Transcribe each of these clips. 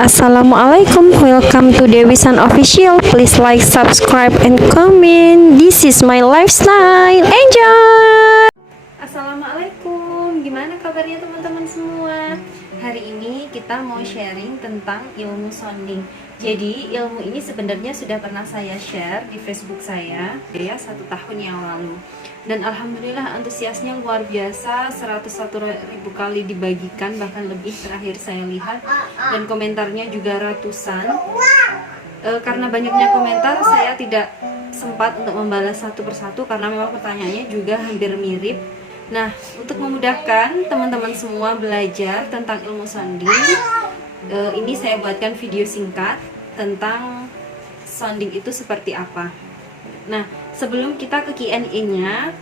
Assalamualaikum, welcome to Dewisan Official. Please like, subscribe, and comment. This is my lifestyle. Enjoy! Assalamualaikum, gimana kabarnya teman-teman semua? Hari ini kita mau sharing tentang ilmu sounding. Jadi ilmu ini sebenarnya sudah pernah saya share di Facebook saya ya 1 tahun yang lalu. Dan alhamdulillah antusiasnya luar biasa, 101.000 kali dibagikan, bahkan lebih terakhir saya lihat, dan komentarnya juga ratusan. Karena banyaknya komentar, saya tidak sempat untuk membalas satu persatu karena memang pertanyaannya juga hampir mirip. Nah, untuk memudahkan teman-teman semua belajar tentang ilmu sounding, ini saya buatkan video singkat tentang sounding itu seperti apa. Nah, sebelum kita ke Q&A-nya,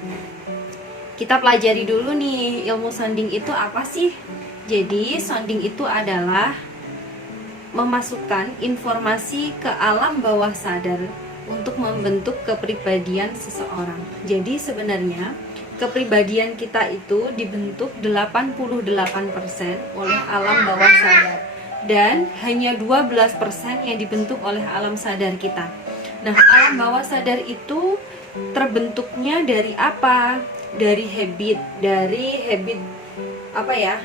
kita pelajari dulu nih ilmu sounding itu apa sih. Jadi, sounding itu adalah memasukkan informasi ke alam bawah sadar untuk membentuk kepribadian seseorang. Jadi, sebenarnya kepribadian kita itu dibentuk 88% oleh alam bawah sadar, dan hanya 12% yang dibentuk oleh alam sadar kita. Nah, alam bawah sadar itu terbentuknya dari apa? Dari habit apa ya?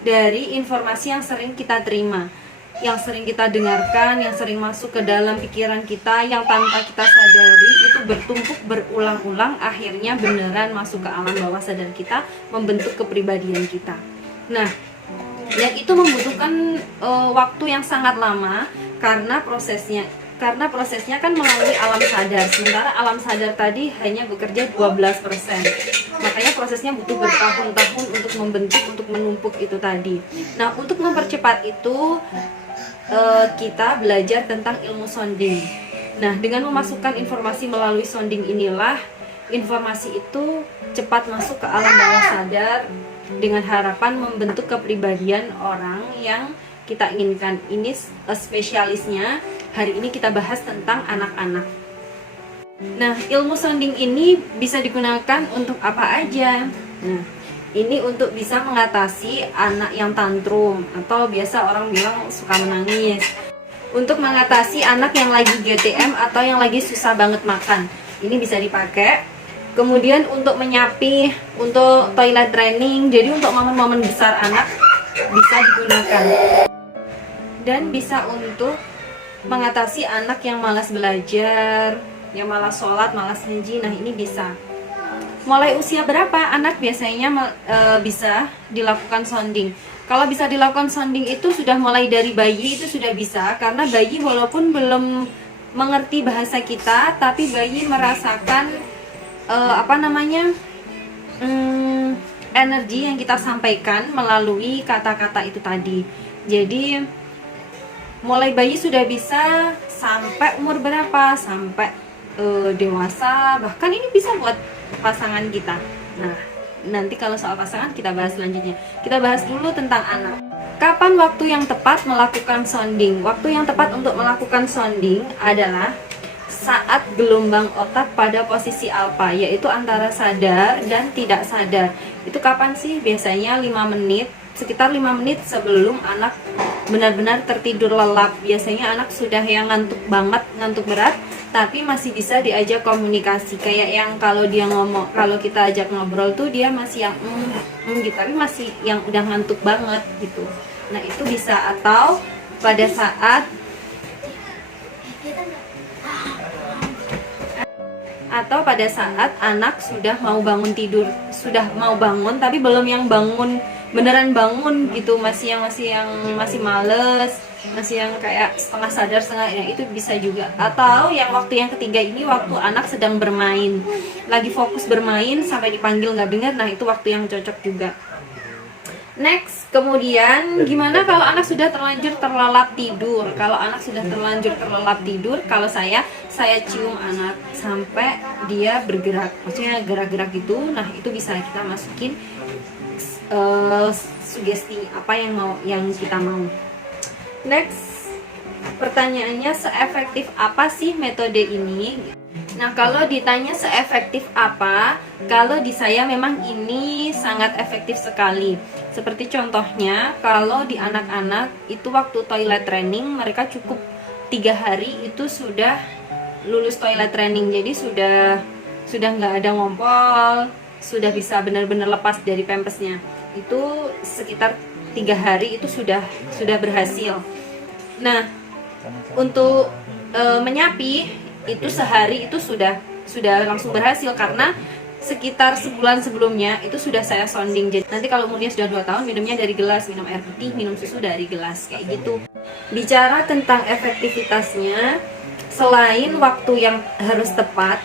Dari informasi yang sering kita terima, yang sering kita dengarkan, yang sering masuk ke dalam pikiran kita, yang tanpa kita sadari itu bertumpuk berulang-ulang, akhirnya beneran masuk ke alam bawah sadar kita, membentuk kepribadian kita. Nah, yang itu membutuhkan waktu yang sangat lama karena prosesnya kan melalui alam sadar. Sementara alam sadar tadi hanya bekerja 12%. Makanya prosesnya butuh bertahun-tahun untuk membentuk, untuk menumpuk itu tadi. Nah, untuk mempercepat itu kita belajar tentang ilmu sounding. Nah, dengan memasukkan informasi melalui sounding inilah informasi itu cepat masuk ke alam bawah sadar dengan harapan membentuk kepribadian orang yang kita inginkan. Ini spesialisnya hari ini kita bahas tentang anak-anak. Nah, ilmu sounding ini bisa digunakan untuk apa aja? Nah, ini untuk bisa mengatasi anak yang tantrum atau biasa orang bilang suka menangis. Untuk mengatasi anak yang lagi GTM atau yang lagi susah banget makan. Ini bisa dipakai. Kemudian untuk menyapi, untuk toilet training, jadi untuk momen-momen besar anak bisa digunakan. Dan bisa untuk mengatasi anak yang malas belajar, yang malas sholat, malas ngaji. Nah, ini bisa. Mulai usia berapa anak biasanya bisa dilakukan sounding? Kalau bisa dilakukan sounding itu sudah mulai dari bayi, itu sudah bisa. Karena bayi walaupun belum mengerti bahasa kita, tapi bayi merasakan energi yang kita sampaikan melalui kata-kata itu tadi. Jadi mulai bayi sudah bisa sampai umur berapa? Sampai dewasa, bahkan ini bisa buat pasangan kita. Nah, nanti kalau soal pasangan kita bahas selanjutnya. Kita bahas dulu tentang anak. Kapan waktu yang tepat melakukan sounding? Waktu yang tepat untuk melakukan sounding adalah saat gelombang otak pada posisi alfa, yaitu antara sadar dan tidak sadar. Itu kapan sih? Biasanya 5 menit, sekitar 5 menit sebelum anak benar-benar tertidur lelap. Biasanya anak sudah yang ngantuk banget, ngantuk berat, tapi masih bisa diajak komunikasi. Kayak yang kalau dia ngomong, kalau kita ajak ngobrol tuh dia masih yang gitu, tapi masih yang udah ngantuk banget gitu. Nah, itu bisa. Atau pada saat anak sudah mau bangun tidur, sudah mau bangun tapi belum yang bangun beneran bangun gitu, masih males, masih yang kayak setengah sadar setengah, ya itu bisa juga. Atau yang waktu yang ketiga ini waktu anak sedang bermain, lagi fokus bermain sampai dipanggil nggak dengar. Nah, itu waktu yang cocok juga. Next, kemudian gimana kalau anak sudah terlanjur terlelap tidur? Kalau anak sudah terlanjur terlelap tidur, kalau saya cium anak sampai dia bergerak, maksudnya gerak-gerak gitu. Nah, itu bisa kita masukin sugesti apa yang kita mau. Next, pertanyaannya, seefektif apa sih metode ini? Nah, kalau ditanya seefektif apa, kalau di saya memang ini sangat efektif sekali. Seperti contohnya, kalau di anak-anak itu waktu toilet training mereka cukup 3 hari itu sudah lulus toilet training, jadi sudah nggak ada ngompol, sudah bisa benar-benar lepas dari pampasnya. Itu sekitar 3 hari itu sudah berhasil. Nah, untuk menyapi itu sehari itu sudah langsung berhasil, karena sekitar sebulan sebelumnya itu sudah saya sounding. Jadi nanti kalau umurnya sudah 2 tahun, minumnya dari gelas, minum air putih, minum susu dari gelas, kayak gitu. Bicara tentang efektivitasnya, selain waktu yang harus tepat,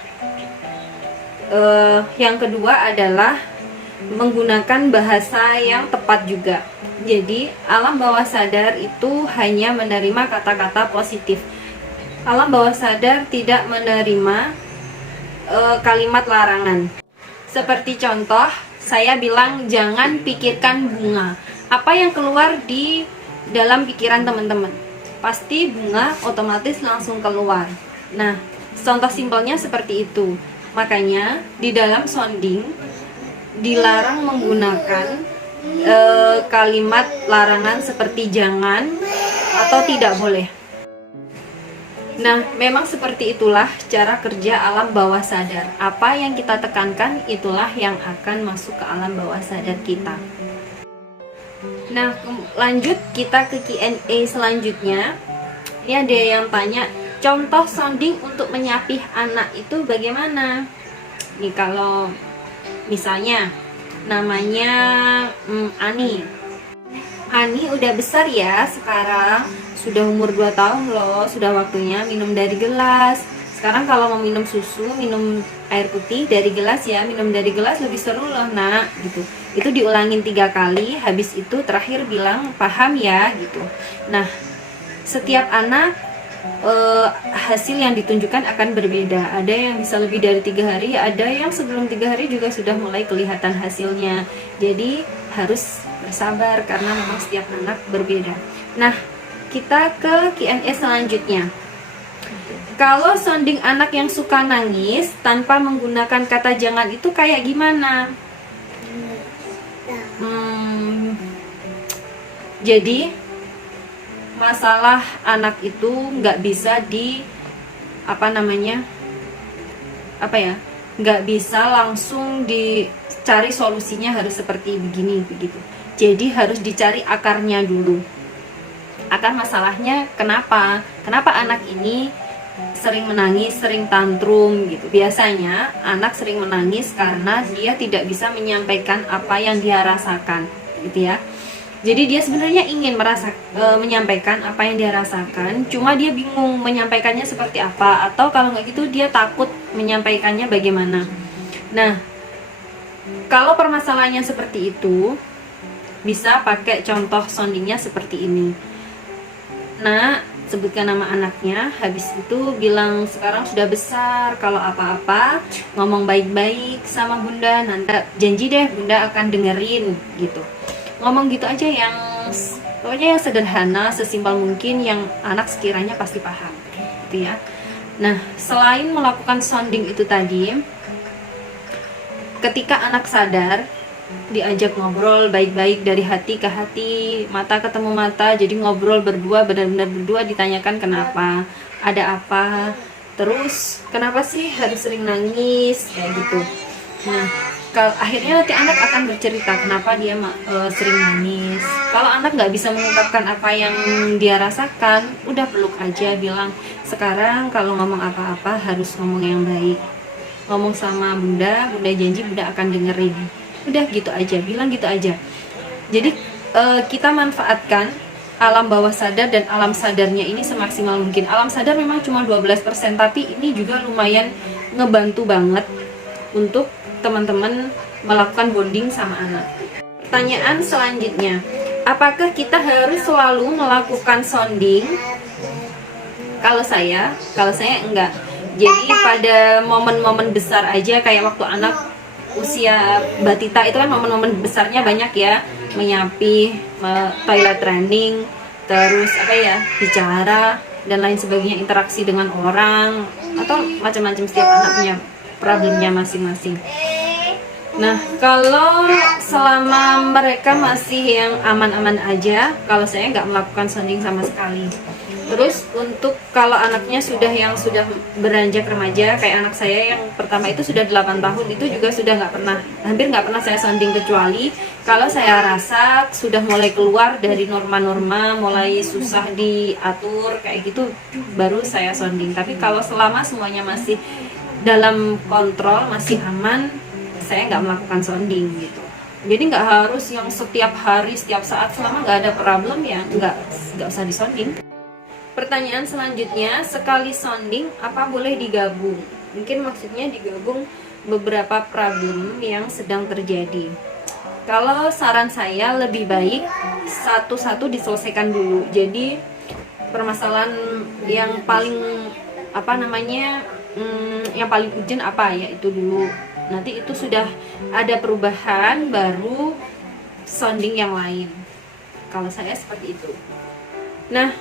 yang kedua adalah menggunakan bahasa yang tepat juga. Jadi alam bawah sadar itu hanya menerima kata-kata positif. Alam bawah sadar tidak menerima kalimat larangan. Seperti contoh, saya bilang jangan pikirkan bunga. Apa yang keluar di dalam pikiran teman-teman? Pasti bunga otomatis langsung keluar. Nah, contoh simpelnya seperti itu. Makanya di dalam sounding dilarang menggunakan kalimat larangan seperti jangan atau tidak boleh. Nah, memang seperti itulah cara kerja alam bawah sadar. Apa yang kita tekankan, itulah yang akan masuk ke alam bawah sadar kita. Nah, lanjut kita ke Q&A selanjutnya. Ini ada yang tanya, contoh sounding untuk menyapih anak itu bagaimana? Nih, kalau misalnya namanya Ani udah besar ya sekarang, sudah umur 2 tahun loh, sudah waktunya minum dari gelas. Sekarang kalau mau minum susu, minum air putih dari gelas ya, minum dari gelas lebih seru loh nak, gitu. Itu diulangin 3 kali, habis itu terakhir bilang paham ya, gitu. Nah, setiap anak hasil yang ditunjukkan akan berbeda. Ada yang bisa lebih dari 3 hari, ada yang sebelum 3 hari juga sudah mulai kelihatan hasilnya. Jadi harus bersabar karena memang setiap anak berbeda. Nah, kita ke Q&A selanjutnya. Kalau sounding anak yang suka nangis tanpa menggunakan kata jangan itu kayak gimana? Jadi masalah anak itu nggak bisa nggak bisa langsung dicari solusinya harus seperti begini begitu. Jadi harus dicari akarnya dulu. Akar masalahnya kenapa anak ini sering menangis, sering tantrum gitu. Biasanya anak sering menangis karena dia tidak bisa menyampaikan apa yang dia rasakan, gitu ya. Jadi dia sebenarnya ingin menyampaikan apa yang dia rasakan, cuma dia bingung menyampaikannya seperti apa, atau kalau nggak gitu dia takut menyampaikannya bagaimana. Nah, kalau permasalahannya seperti itu, bisa pakai contoh soundingnya seperti ini. Nah, sebutkan nama anaknya, habis itu bilang sekarang sudah besar, kalau apa-apa ngomong baik-baik sama bunda, nanti janji deh bunda akan dengerin gitu. Ngomong gitu aja, yang pokoknya yang sederhana, sesimpel mungkin, yang anak sekiranya pasti paham gitu ya. Nah, selain melakukan sounding itu tadi, ketika anak sadar, diajak ngobrol baik-baik dari hati ke hati, mata ketemu mata, jadi ngobrol berdua, benar-benar berdua, ditanyakan kenapa, ada apa, terus kenapa sih harus sering nangis, kayak gitu. Nah, akhirnya nanti anak akan bercerita kenapa dia sering nangis. Kalau anak nggak bisa mengungkapkan apa yang dia rasakan, udah peluk aja, bilang sekarang kalau ngomong apa-apa harus ngomong yang baik, ngomong sama bunda janji bunda akan dengerin. Udah gitu aja, bilang gitu aja. Jadi kita manfaatkan alam bawah sadar dan alam sadarnya ini semaksimal mungkin. Alam sadar memang cuma 12%, tapi ini juga lumayan ngebantu banget untuk teman-teman melakukan bonding sama anak. Pertanyaan selanjutnya, apakah kita harus selalu melakukan sounding? Kalau saya enggak. Jadi pada momen-momen besar aja, kayak waktu anak usia batita itu kan momen-momen besarnya banyak ya, menyapi, toilet training, terus bicara dan lain sebagainya, interaksi dengan orang atau macam-macam. Setiap anak punya problemnya masing-masing. Nah, kalau selama mereka masih yang aman-aman aja, kalau saya nggak melakukan sounding sama sekali. Terus untuk kalau anaknya sudah beranjak remaja, kayak anak saya yang pertama itu sudah 8 tahun, itu juga sudah hampir nggak pernah saya sounding, kecuali kalau saya rasa sudah mulai keluar dari norma-norma, mulai susah diatur kayak gitu, baru saya sounding. Tapi kalau selama semuanya masih dalam kontrol, masih aman, saya nggak melakukan sounding gitu. Jadi nggak harus yang setiap hari, setiap saat, selama nggak ada problem ya nggak usah disounding. Pertanyaan selanjutnya, sekali sounding apa boleh digabung? Mungkin maksudnya digabung beberapa problem yang sedang terjadi. Kalau saran saya lebih baik satu-satu diselesaikan dulu. Jadi permasalahan yang paling yang paling urgent apa ya, itu dulu. Nanti itu sudah ada perubahan, baru sounding yang lain. Kalau saya seperti itu. Nah,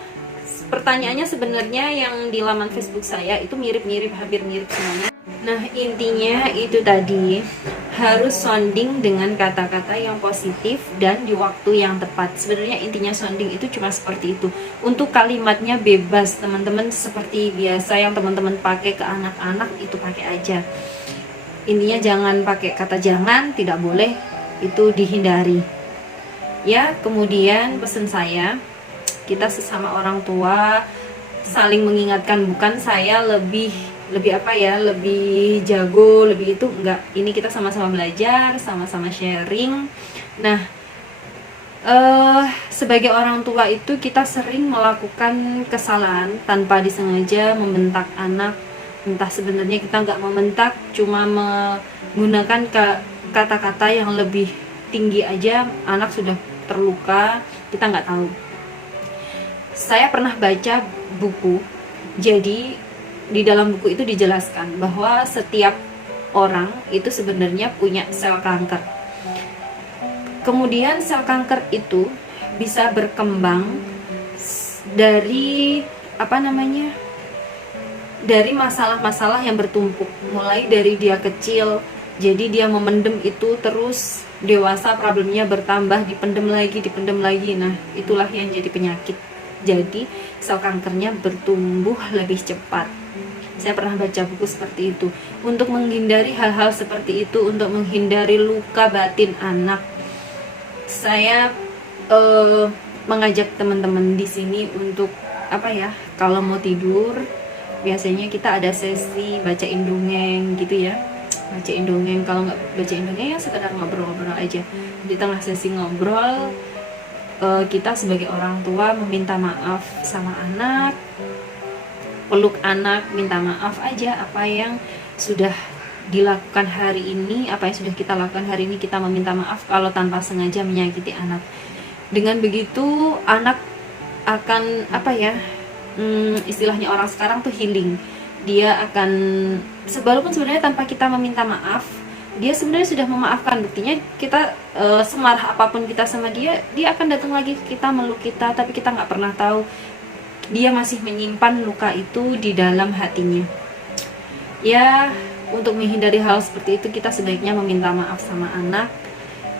pertanyaannya sebenarnya yang di laman Facebook saya itu mirip-mirip, hampir mirip semuanya. Nah, intinya itu tadi, harus sounding dengan kata-kata yang positif dan di waktu yang tepat. Sebenarnya intinya sounding itu cuma seperti itu. Untuk kalimatnya bebas, teman-teman, seperti biasa yang teman-teman pakai ke anak-anak itu pakai aja. Intinya jangan pakai kata jangan, tidak boleh, itu dihindari. Ya, kemudian pesan saya, kita sesama orang tua saling mengingatkan, bukan saya lebih jago, lebih itu, enggak. Ini kita sama-sama belajar, sama-sama sharing. Nah, sebagai orang tua itu kita sering melakukan kesalahan tanpa disengaja, membentak anak. Entah sebenarnya kita nggak membentak, cuma menggunakan kata-kata yang lebih tinggi aja, anak sudah terluka, kita nggak tahu. Saya pernah baca buku, jadi di dalam buku itu dijelaskan bahwa setiap orang itu sebenarnya punya sel kanker. Kemudian sel kanker itu bisa berkembang dari dari masalah-masalah yang bertumpuk, mulai dari dia kecil, jadi dia memendam itu, terus dewasa problemnya bertambah, dipendam lagi. Nah, itulah yang jadi penyakit. Jadi sel kankernya bertumbuh lebih cepat. Saya pernah baca buku seperti itu. Untuk menghindari hal-hal seperti itu, untuk menghindari luka batin anak, saya mengajak teman-teman di sini untuk kalau mau tidur, biasanya kita ada sesi bacain dongeng gitu ya. Bacain dongeng, kalau nggak bacain dongeng ya sekedar ngobrol-ngobrol aja. Di tengah sesi ngobrol, kita sebagai orang tua meminta maaf sama anak, peluk anak, minta maaf aja apa yang sudah dilakukan hari ini, apa yang sudah kita lakukan hari ini, kita meminta maaf kalau tanpa sengaja menyakiti anak. Dengan begitu anak akan istilahnya orang sekarang tuh healing. Dia akan, walaupun sebenarnya tanpa kita meminta maaf, dia sebenarnya sudah memaafkan. Buktinya kita semarah apapun kita sama dia, dia akan datang lagi kita, meluk kita, tapi kita nggak pernah tahu dia masih menyimpan luka itu di dalam hatinya. Ya, untuk menghindari hal seperti itu, kita sebaiknya meminta maaf sama anak.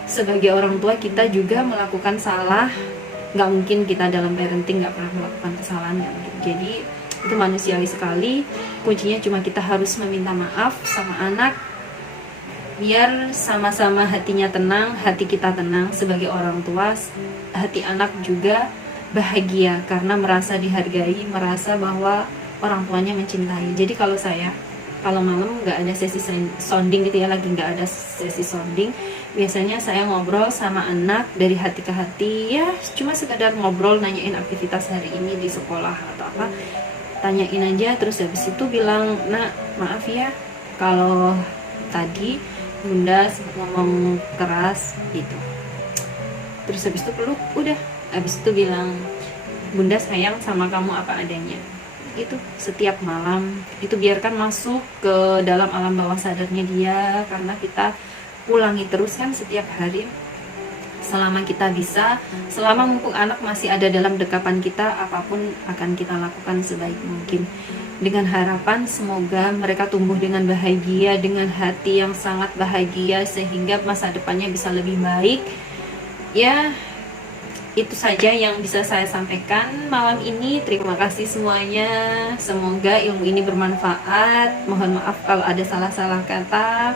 Sebagai orang tua, kita juga melakukan salah. Nggak mungkin kita dalam parenting nggak pernah melakukan kesalahan, nggak mungkin. Jadi itu manusiawi sekali. Kuncinya cuma kita harus meminta maaf sama anak, biar sama-sama hatinya tenang, hati kita tenang sebagai orang tua, hati anak juga bahagia karena merasa dihargai, merasa bahwa orang tuanya mencintai. Jadi kalau malam nggak ada sesi sounding gitu ya, lagi nggak ada sesi sounding, biasanya saya ngobrol sama anak dari hati ke hati, ya cuma sekadar ngobrol, nanyain aktivitas hari ini di sekolah atau apa, tanyain aja. Terus habis itu bilang, "Nak, maaf ya kalau tadi Bunda ngomong keras gitu." Terus habis itu peluk, udah. Habis itu bilang, "Bunda sayang sama kamu apa adanya." Itu setiap malam, itu biarkan masuk ke dalam alam bawah sadarnya dia, karena kita ulangi terus kan setiap hari selama kita bisa, selama mumpung anak masih ada dalam dekapan kita, apapun akan kita lakukan sebaik mungkin. dengan harapan semoga mereka tumbuh dengan bahagia, dengan hati yang sangat bahagia, sehingga masa depannya bisa lebih baik. Ya, itu saja yang bisa saya sampaikan malam ini. Terima kasih semuanya, semoga ilmu ini bermanfaat. Mohon maaf kalau ada salah-salah kata.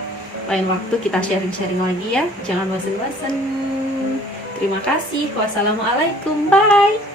Lain waktu kita sharing-sharing lagi ya, jangan bosan-bosan. Terima kasih, wassalamualaikum, bye.